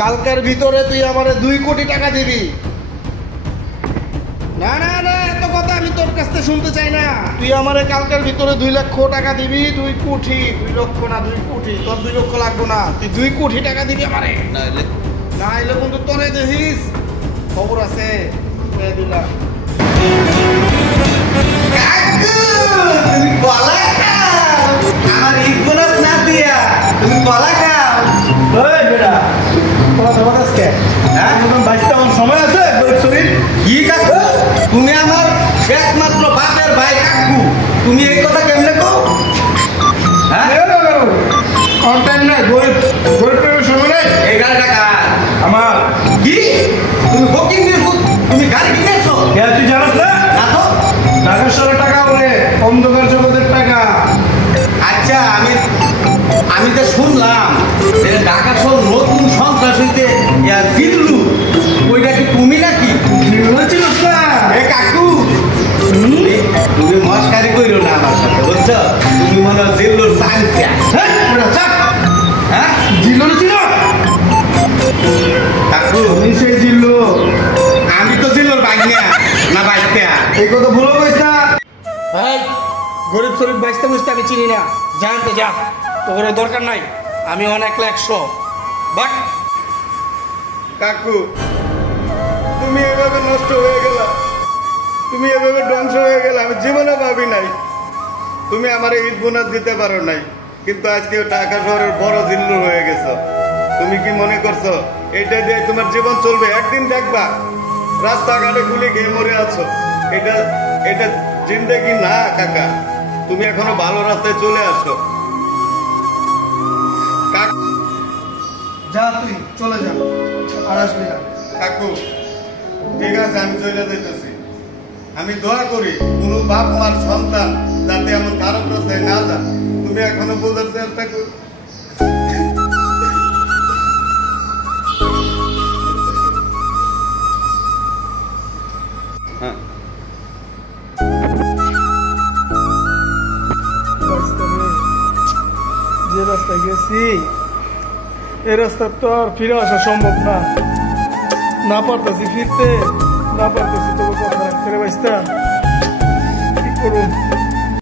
কালকের ভিতরে তুই আমারে 2 কোটি টাকা দিবি। না না না, এত কথা আমি তোর কাছ থেকে শুনতে চাই না। তুই আমারে কালকের ভিতরে 2 লক্ষ টাকা দিবি। 2 কোটি, 2 লক্ষ না 2 কোটি। তোর 2 লক্ষ লাগবে না, তুই 2 কোটি টাকা দিবি আমারে। না এলে কিন্তু তোরে দেখিস খবর আছে। দিলাম তুমি কলা খাও, আমার ঈদ বোনাস না দিয়া তুমি কলা খাও। ওই বেটা কলা খাবো আজকে? হ্যাঁ, বাইশটা আমার সময় আছে। কি কাকু, তুমি আমার একমাত্র বাপের ভাই কাকু, তুমি এই কথা কেমনে কও? হ্যাঁ টাইম নাই, গরিব সময় নেই। এই গাড়িটা কার? আমার। কি তুমি বুকিং দিয়ে তুমি গাড়ি কিনেছো? তুই জানাস না? না তো। নাগেশ্বরের টাকা বলে অন্ধকার জগতের টাকা। আচ্ছা, আমি তো শুনলাম ঢাকা শহর নতুন সন্ত্রাস হইতে জিল্লু, ওইটা কি তুমি নাকি? কাকু তুমি মস্কারি কইরো না আমার সাথে, বুঝছো? তুমি মনে হয় জিল্লুর সাইন্সিয়া। হ্যাঁ জিল্লুর ছিল কাকু, আমি সেই জিল্লু। আমি তো জিল্লুর বাগনিয়া না বাইস্তা। এই কথা ভুলো কইস না। ভাই গরিব শরীফ বাইসতে বুঝতে আমি চিনি না। জানতে যা, তোর দরকার নাই। আমি অনেক 100 বাট। কাকু তুমি এভাবে নষ্ট হয়ে গেলা, তুমি এভাবে ধ্বংস হয়ে গেলা, আমি জীবনে ভাবি নাই। তুমি আমার ঈদ বোনাস দিতে পারো নাই, কিন্তু আজকে ঢাকা শহরের বড় জিল্লু হয়ে গেছো। তুমি কি মনে করছো এটা দিয়ে তোমার জীবন চলবে? একদিন দেখবা রাস্তাঘাটে গুলি খেয়ে মরে আছো। এটা জিন্দেগি না কাকা, তুমি এখনো ভালো রাস্তায় চলে আসো। যা তুই চলে যা, আর আসবি না। কাকু ঠিক আছে, আমি চলে যেতেছি। আমি দোয়া করি কোন বাপ মার সন্তান যাতে এমন খারাপ রাস্তায় না যায়। তুমি এখনো বোঝার চেষ্টা করো। যে রাস্তায় গেছি এই রাস্তা তো আর ফিরে আসা সম্ভব না। না পারতেছি ফিরতে, না পারতেছি তবু কথা রাখতে রে বাইস্তা। কি করুন?